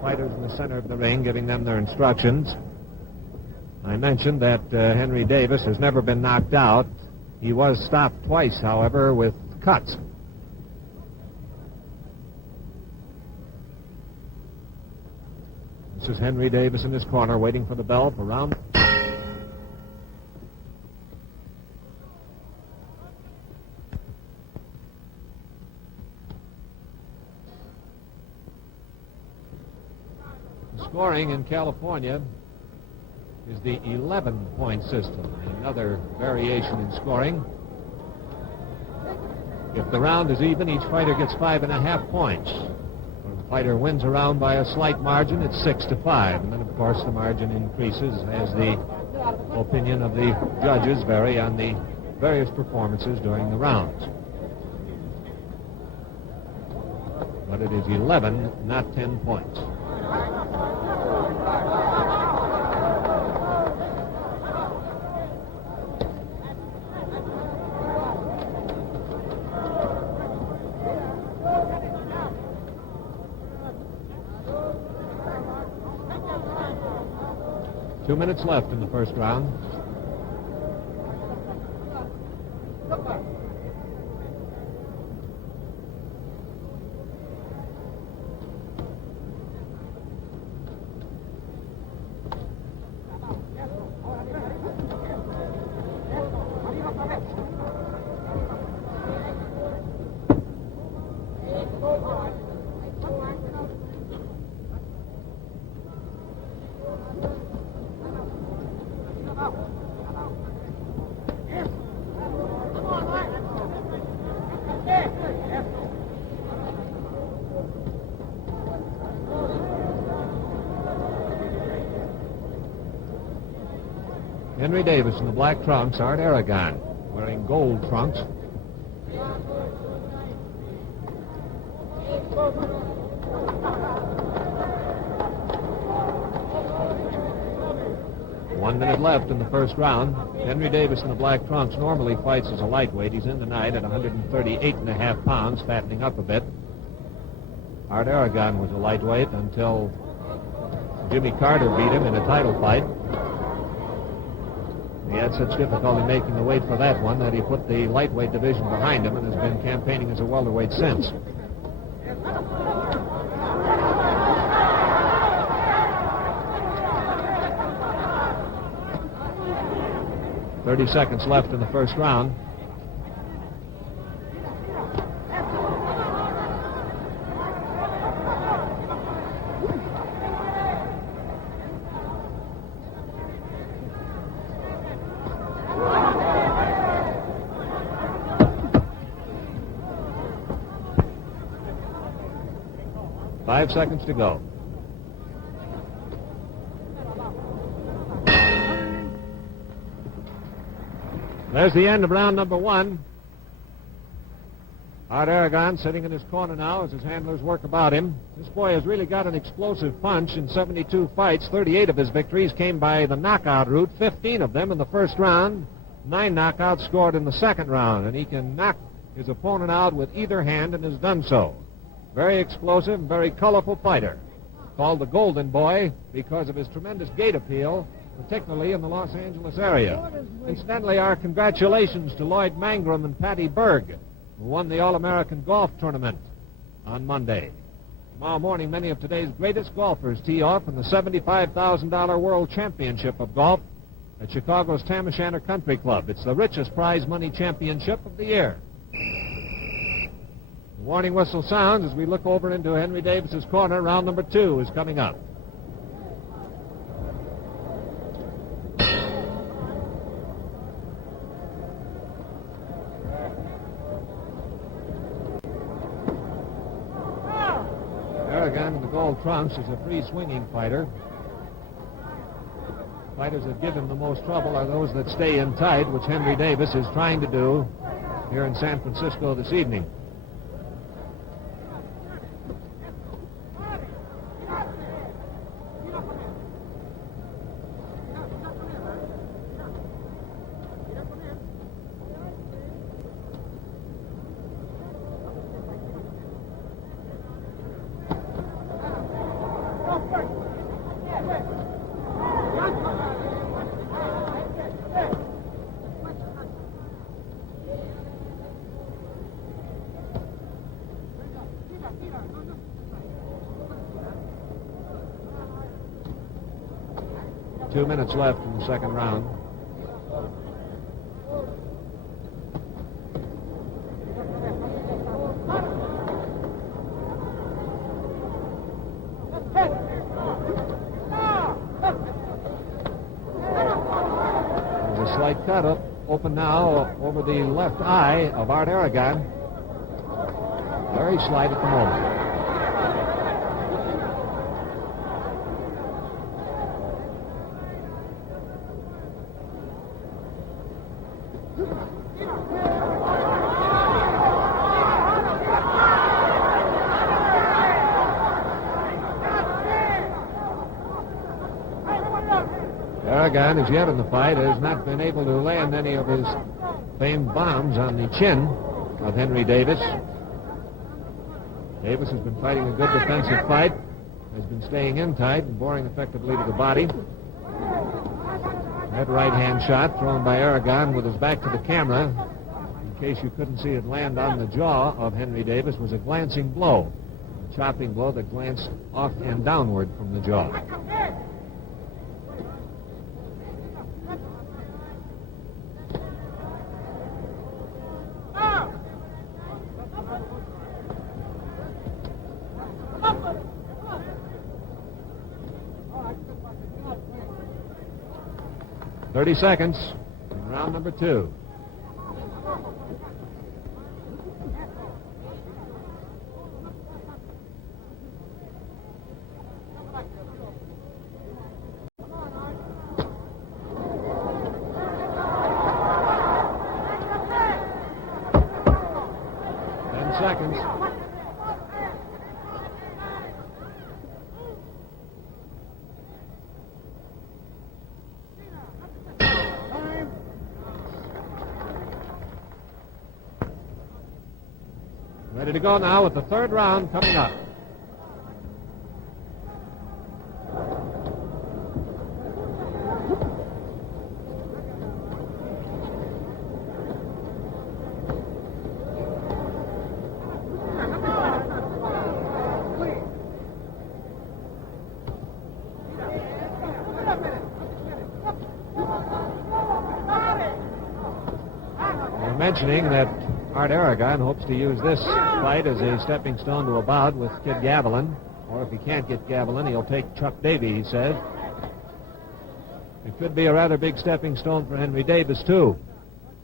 fighters in the center of the ring, giving them their instructions. I mentioned that Henry Davis has never been knocked out. He was stopped twice, however, with cuts. This is Henry Davis in his corner, waiting for the bell for round. Scoring in California is the 11-point system, another variation in scoring. If the round is even, each fighter gets 5.5 points. If the fighter wins a round by a slight margin, it's 6-5. And then, of course, the margin increases as the opinion of the judges vary on the various performances during the rounds. But it is 11, not 10 points. Two minutes left in the first round. Henry Davis in the black trunks, Art Aragon wearing gold trunks. One minute left in the first round. Henry Davis in the black trunks normally fights as a lightweight. He's in tonight at 138.5 pounds, fattening up a bit. Art Aragon was a lightweight until Jimmy Carter beat him in a title fight. He had such difficulty making the weight for that one that he put the lightweight division behind him and has been campaigning as a welterweight since. "30 seconds left in the first round. Five seconds to go. There's the end of round number one. Art Aragon sitting in his corner now as his handlers work about him. This boy has really got an explosive punch. In 72 fights, 38 of his victories came by the knockout route, 15 of them in the first round, 9 knockouts scored in the second round, and he can knock his opponent out with either hand and has done so. Very explosive and very colorful fighter. Called the Golden Boy because of his tremendous gait appeal, particularly in the Los Angeles area. Incidentally, our congratulations to Lloyd Mangrum and Patty Berg, who won the All-American Golf Tournament on Monday. Tomorrow morning, many of today's greatest golfers tee off in the $75,000 World Championship of Golf at Chicago's Tam O'Shanter Country Club. It's the richest prize money championship of the year. The warning whistle sounds as we look over into Henry Davis's corner. Round number 2 is coming up. Aragon in the gold trunks is a free swinging fighter. Fighters that give him the most trouble are those that stay in tight, which Henry Davis is trying to do here in San Francisco this evening. Two minutes left in the second round. There's a slight cut up, open now over the left eye of Art Aragon. Very slight at the moment. Aragon, as yet in the fight, has not been able to land any of his famed bombs on the chin of Henry Davis. Davis has been fighting a good defensive fight, has been staying in tight and boring effectively to the body. That right-hand shot thrown by Aragon with his back to the camera, in case you couldn't see it land on the jaw of Henry Davis, was a glancing blow, a chopping blow that glanced off and downward from the jaw. 30 seconds in round number 2. Seconds. Ready to go now with the third round coming up. Mentioning that Art Aragon hopes to use this fight as a stepping stone to a bout with Kid Gavilan, or if he can't get Gavilan, he'll take Chuck Davey, he says. It could be a rather big stepping stone for Henry Davis, too.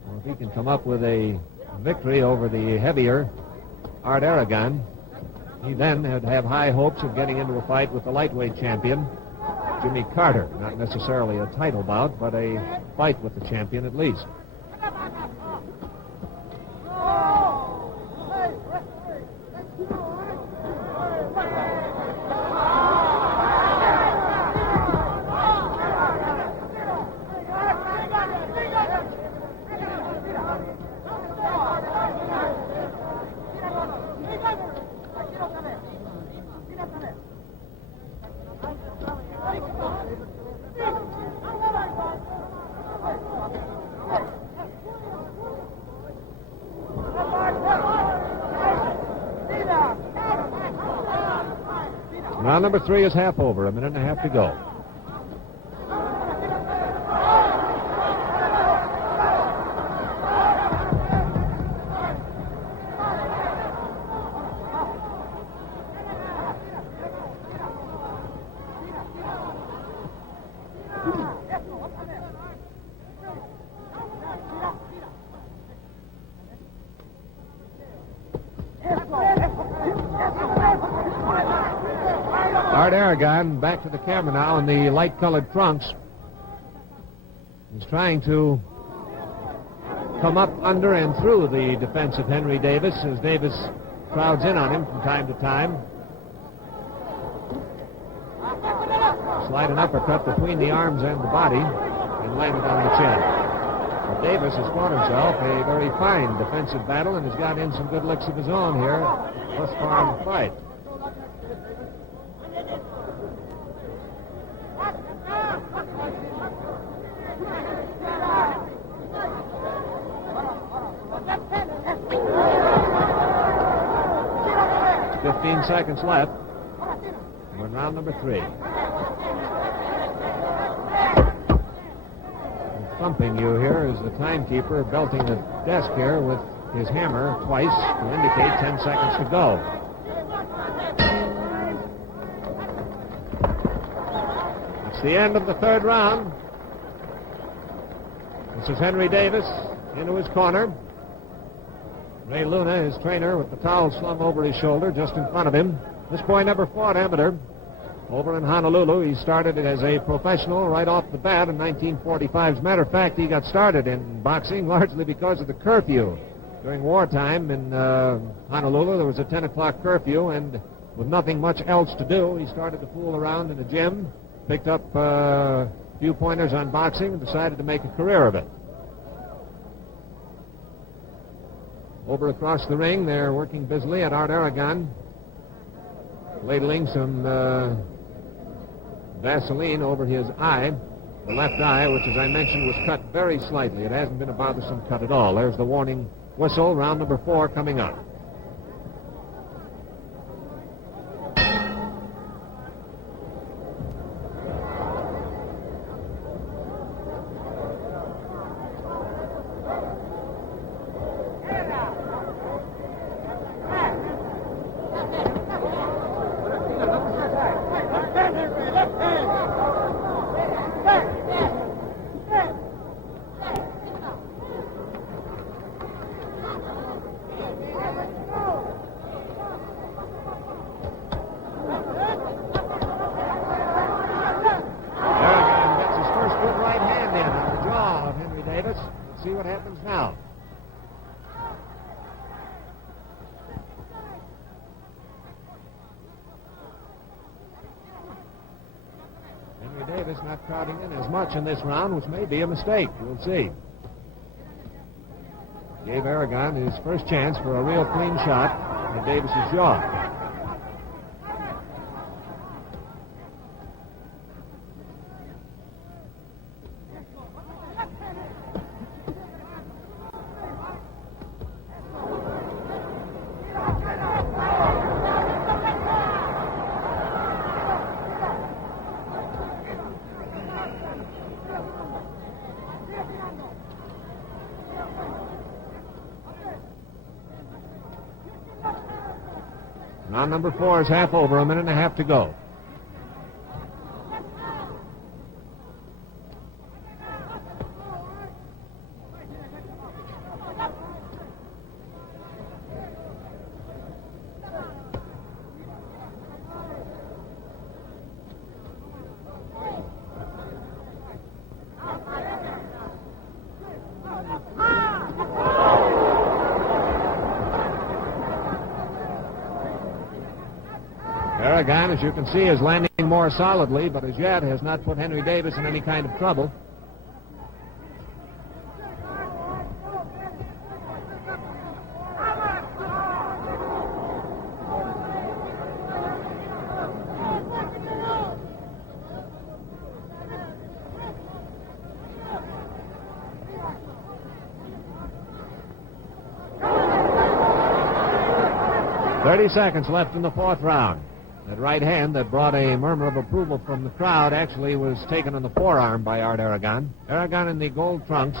Or if he can come up with a victory over the heavier Art Aragon, he then would have high hopes of getting into a fight with the lightweight champion, Jimmy Carter. Not necessarily a title bout, but a fight with the champion at least. Round number 3 is half over, a minute and a half to go. Art Aragon, back to the camera now in the light-colored trunks. He's trying to come up under and through the defense of Henry Davis as Davis crowds in on him from time to time. Slide an uppercut between the arms and the body and landed on the chin. But Davis has fought himself a very fine defensive battle and has got in some good licks of his own here thus far in the fight. 15 seconds left. We're in round number 3. The thumping you hear is the timekeeper belting the desk here with his hammer twice to indicate 10 seconds to go. It's the end of the 3rd round. This is Henry Davis into his corner. Ray Luna, his trainer, with the towel slung over his shoulder just in front of him. This boy never fought amateur. Over in Honolulu, he started as a professional right off the bat in 1945. As a matter of fact, he got started in boxing largely because of the curfew. During wartime in Honolulu, there was a 10 o'clock curfew, and with nothing much else to do, he started to fool around in a gym, picked up a few pointers on boxing, and decided to make a career of it. Over across the ring, they're working busily at Art Aragon, ladling some Vaseline over his eye, the left eye, which, as I mentioned, was cut very slightly. It hasn't been a bothersome cut at all. There's the warning whistle, round number 4 coming up. See what happens now. Henry Davis not crowding in as much in this round, which may be a mistake. We'll see. Gave Aragon his first chance for a real clean shot at Davis's jaw. Round number 4 is half over, a minute and a half to go. Aragon, as you can see, is landing more solidly, but as yet has not put Henry Davis in any kind of trouble. "30 seconds left in the 4th round. That right hand that brought a murmur of approval from the crowd actually was taken on the forearm by Art Aragon. Aragon in the gold trunks,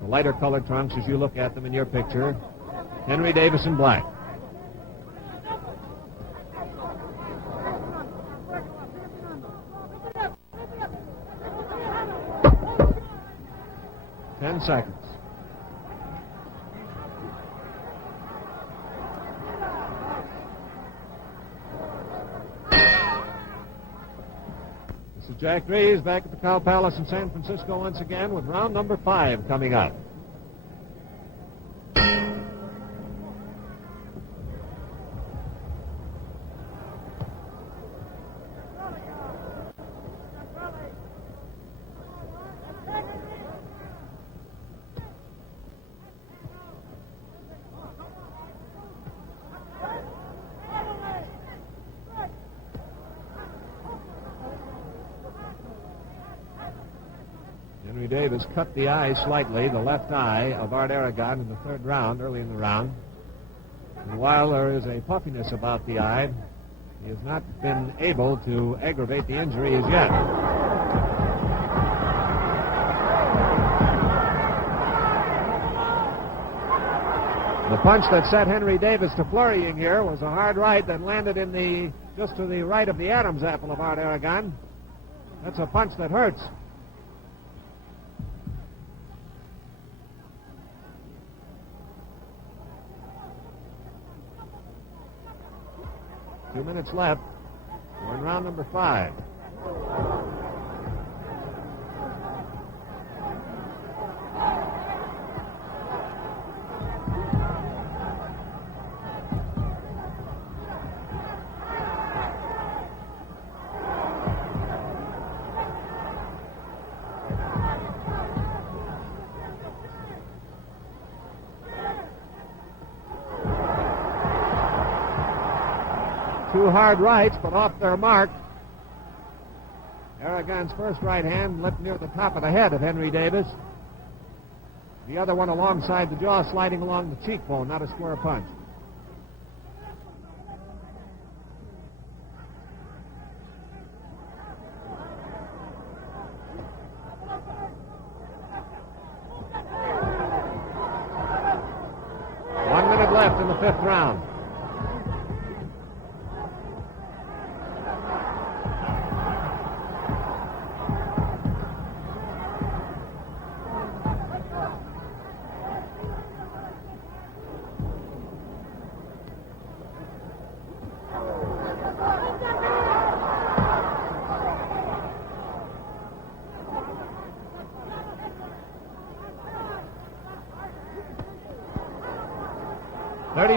the lighter colored trunks as you look at them in your picture. Henry Davis in black. Ten seconds. Jack Drees back at the Cow Palace in San Francisco once again with round number 5 coming up. Henry Davis cut the eye slightly, the left eye of Art Aragon in the 3rd round, early in the round. And while there is a puffiness about the eye, he has not been able to aggravate the injury as yet. The punch that set Henry Davis to flurrying here was a hard right that landed in just to the right of the Adam's apple of Art Aragon. That's a punch that hurts. Two minutes left. We're in round number 5. Two hard rights, but off their mark. Aragon's first right hand left near the top of the head of Henry Davis. The other one alongside the jaw, sliding along the cheekbone, not a square punch. One minute left in the 5th round.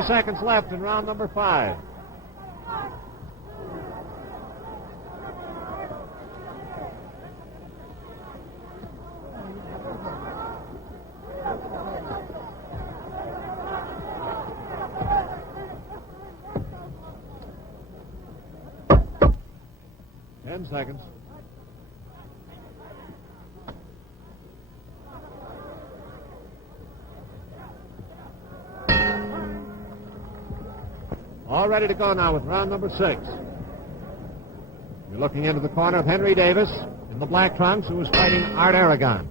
Seconds left in round number 5. Ten seconds. All ready to go now with round number 6. You're looking into the corner of Henry Davis in the black trunks, who is fighting Art Aragon.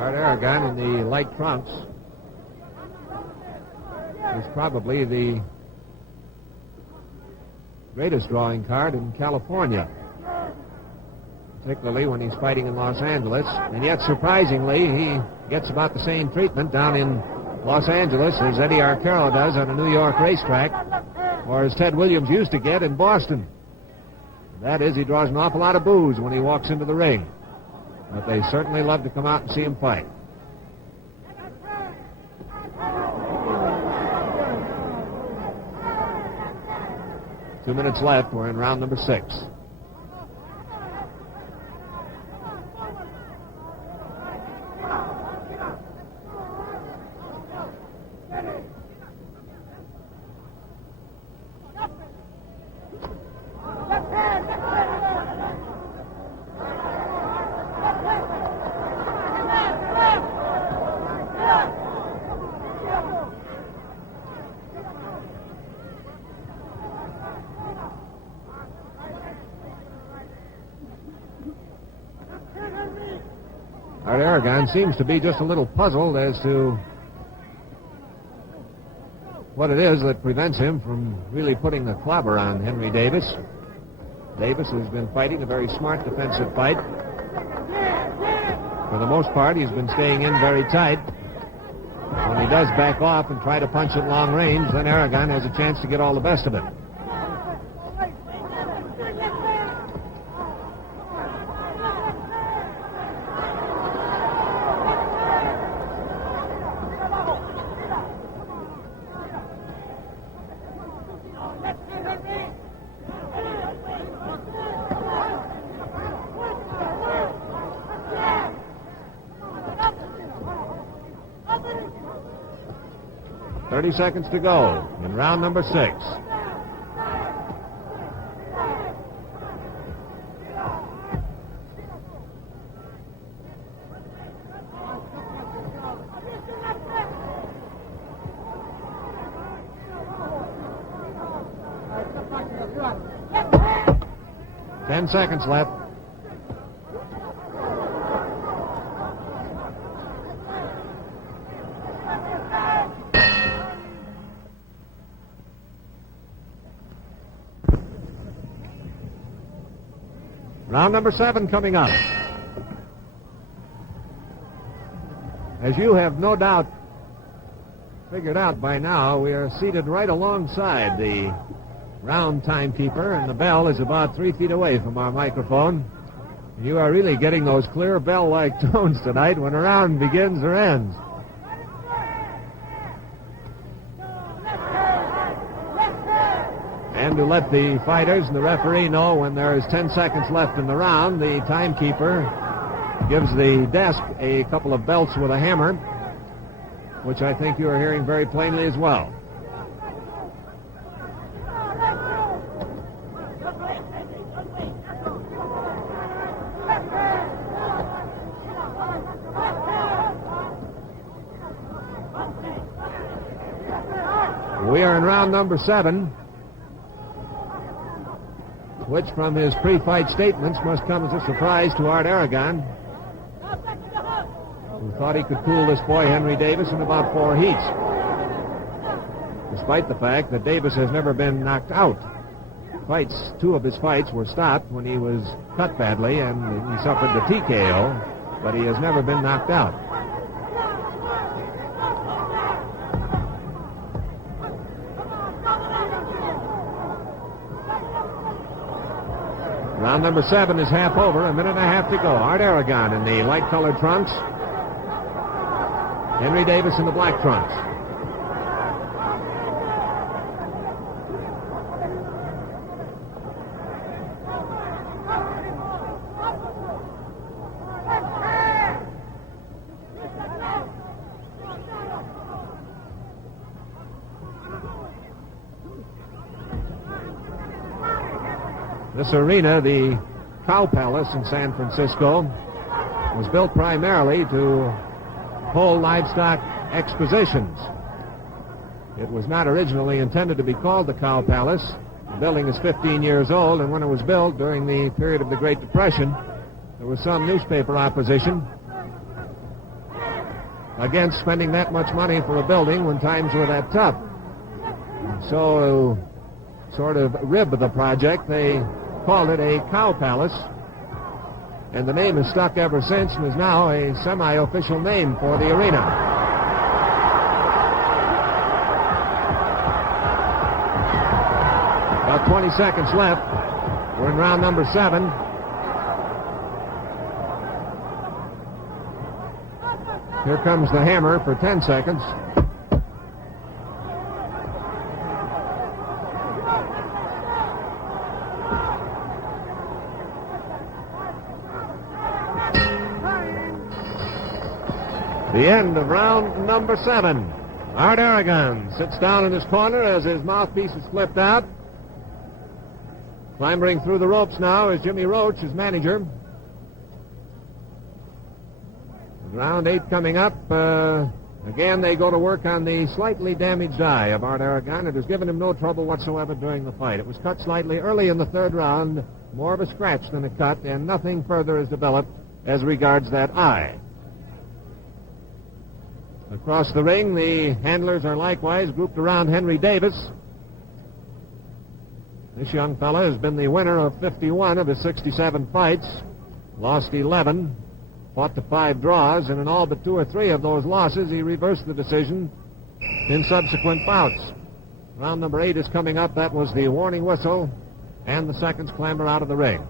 Aragon in the light trunks is probably the greatest drawing card in California, particularly when he's fighting in Los Angeles. And yet, surprisingly, he gets about the same treatment down in Los Angeles as Eddie Arcaro does on a New York racetrack, or as Ted Williams used to get in Boston. That is, he draws an awful lot of boos when he walks into the ring. But they certainly love to come out and see him fight. Two minutes left. We're in round number 6. Art Aragon seems to be just a little puzzled as to what it is that prevents him from really putting the clobber on Henry Davis. Davis has been fighting a very smart defensive fight. For the most part, he's been staying in very tight. When he does back off and try to punch at long range, then Aragon has a chance to get all the best of it. 30 seconds to go in round number 6. Ten seconds left. Round number 7 coming up. As you have no doubt figured out by now, we are seated right alongside the round timekeeper, and the bell is about 3 feet away from our microphone. You are really getting those clear bell-like tones tonight when a round begins or ends. And to let the fighters and the referee know when there is 10 seconds left in the round, the timekeeper gives the desk a couple of belts with a hammer, which I think you are hearing very plainly as well. We are in round number 7, which from his pre-fight statements must come as a surprise to Art Aragon, who thought he could cool this boy Henry Davis in about 4 heats, despite the fact that Davis has never been knocked out. 2 of his fights were stopped when he was cut badly and he suffered the TKO, but he has never been knocked out. Round number 7 is half over, a minute and a half to go. Art Aragon in the light-colored trunks. Henry Davis in the black trunks. This arena, the Cow Palace in San Francisco, was built primarily to hold livestock expositions. It was not originally intended to be called the Cow Palace. The building is 15 years old, and when it was built during the period of the Great Depression, there was some newspaper opposition against spending that much money for a building when times were that tough. So, sort of rib the project, they called it a Cow Palace, and the name has stuck ever since and is now a semi-official name for the arena. About 20 seconds left. We're in round number 7. Here comes the hammer for 10 seconds. The end of round number 7. Art Aragon sits down in his corner as his mouthpiece is flipped out. Clambering through the ropes now is Jimmy Roach, his manager. Round 8 coming up. Again, they go to work on the slightly damaged eye of Art Aragon. It has given him no trouble whatsoever during the fight. It was cut slightly early in the 3rd round, more of a scratch than a cut, and nothing further is developed as regards that eye. Across the ring, the handlers are likewise grouped around Henry Davis. This young fella has been the winner of 51 of his 67 fights, lost 11, fought to 5 draws, and in all but 2 or 3 of those losses, he reversed the decision in subsequent bouts. Round number 8 is coming up. That was the warning whistle, and the seconds clamber out of the ring.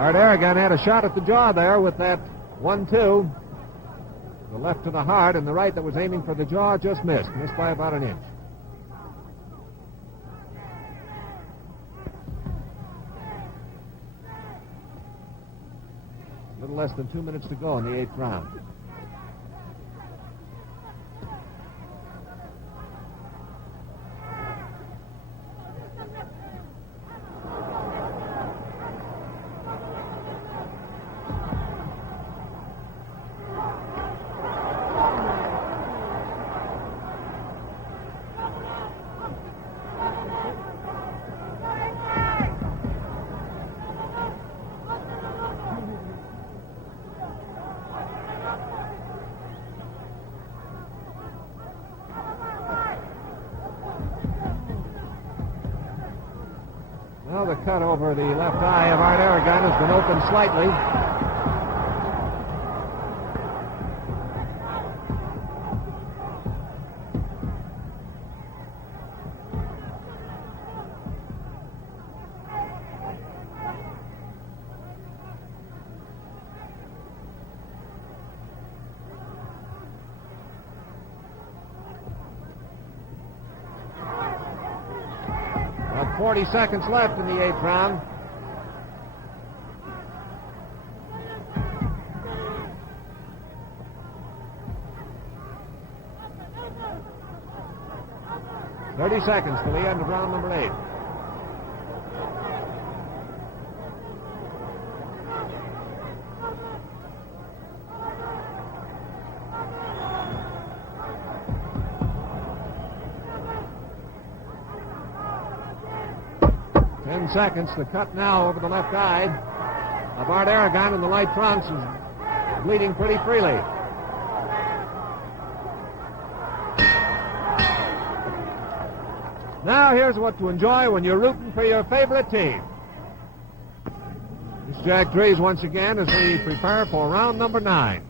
Art Aragon had a shot at the jaw there with that 1-2. The left to the heart, and the right that was aiming for the jaw just missed by about an inch. A little less than 2 minutes to go in the 8th round. Now the cut over the left eye of Art Aragon has been opened slightly. About 40 seconds left in the 8th round. "30 seconds to the end of round number 8. Seconds. The cut now over the left eye of Art Aragon in the light fronts is bleeding pretty freely. Now here's what to enjoy when you're rooting for your favorite team. This is Jack Drees once again as we prepare for round number 9.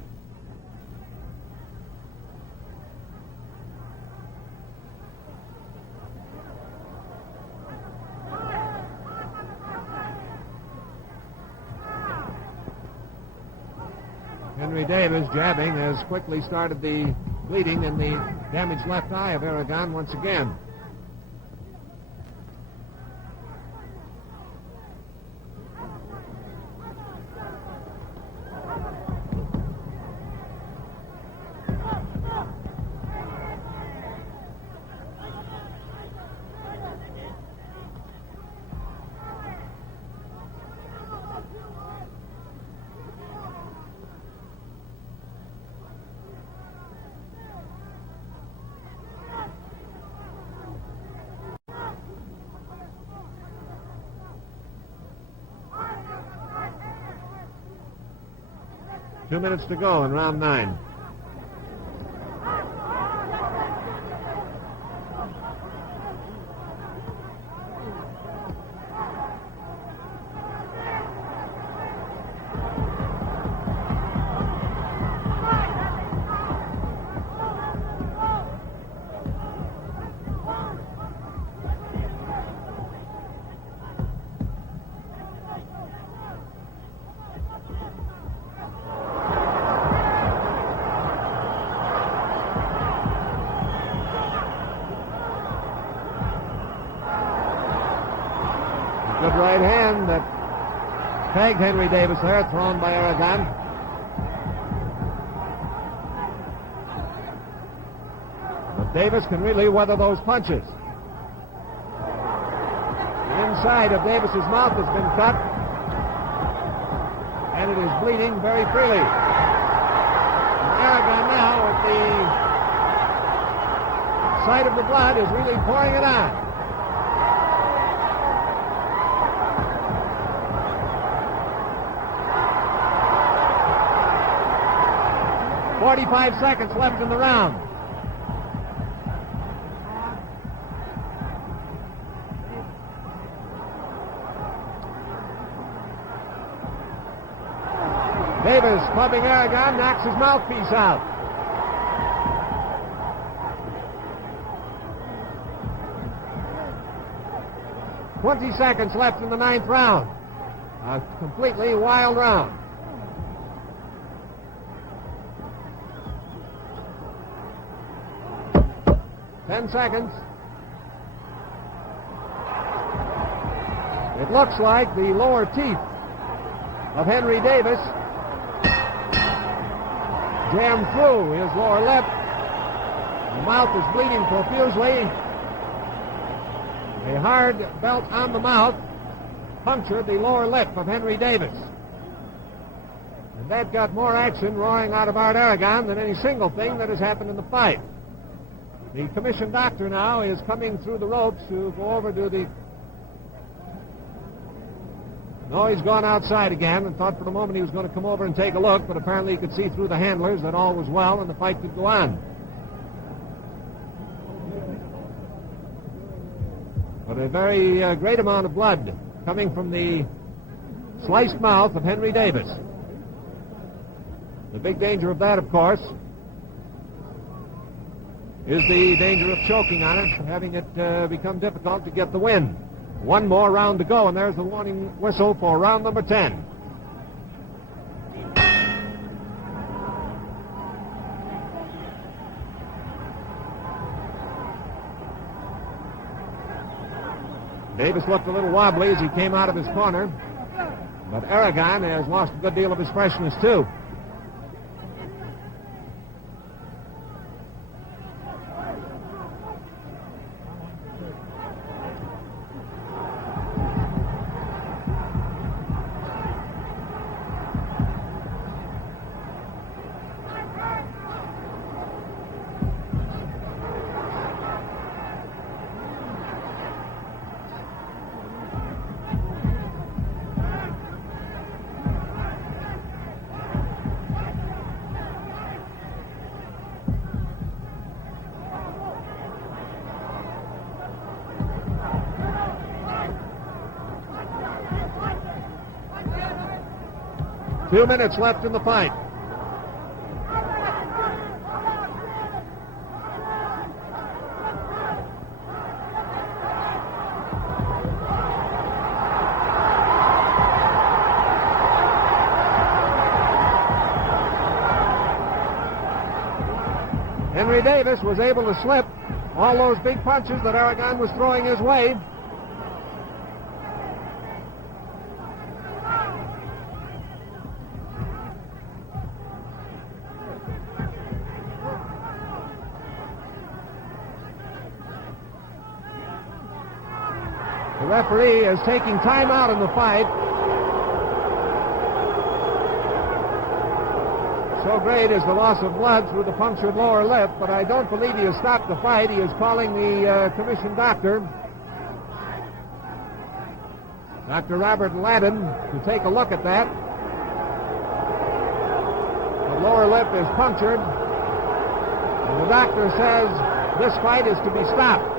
Henry Davis, jabbing, has quickly started the bleeding in the damaged left eye of Aragon once again. Two minutes to go in round 9. Good right hand that pegged Henry Davis there, thrown by Aragon. But Davis can really weather those punches. The inside of Davis's mouth has been cut, and it is bleeding very freely. And Aragon now, at the sight of the blood, is really pouring it on. 45 seconds left in the round. Davis, clubbing Aragon, knocks his mouthpiece out. "20 seconds left in the ninth round. A completely wild round. Ten seconds. It looks like the lower teeth of Henry Davis jammed through his lower lip. The mouth is bleeding profusely. A hard belt on the mouth punctured the lower lip of Henry Davis. And that got more action roaring out of Art Aragon than any single thing that has happened in the fight. The commissioned doctor now is coming through the ropes to go over to the... No, he's gone outside again and thought for the moment he was going to come over and take a look, but apparently he could see through the handlers that all was well and the fight could go on. But a very great amount of blood coming from the sliced mouth of Henry Davis. The big danger of that, of course, is the danger of choking on it, having it become difficult to get the win. One more round to go, and there's the warning whistle for round number 10. Davis looked a little wobbly as he came out of his corner, but Aragon has lost a good deal of his freshness, too. Two minutes left in the fight. Henry Davis was able to slip all those big punches that Aragon was throwing his way. The referee is taking time out in the fight. So great is the loss of blood through the punctured lower lip, but I don't believe he has stopped the fight. He is calling the commissioned doctor, Dr. Robert Ladden, to take a look at that. The lower lip is punctured, and the doctor says this fight is to be stopped.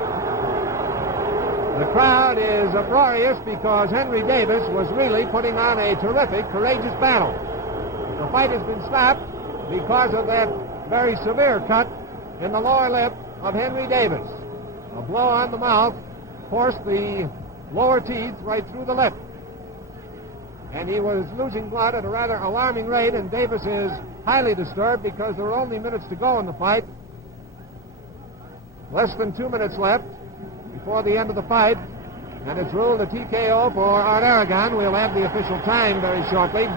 The crowd is uproarious because Henry Davis was really putting on a terrific, courageous battle. The fight has been stopped because of that very severe cut in the lower lip of Henry Davis. A blow on the mouth forced the lower teeth right through the lip. And he was losing blood at a rather alarming rate, and Davis is highly disturbed because there are only minutes to go in the fight. Less than 2 minutes left before the end of the fight, and it's ruled a TKO for Art Aragon. We'll have the official time very shortly.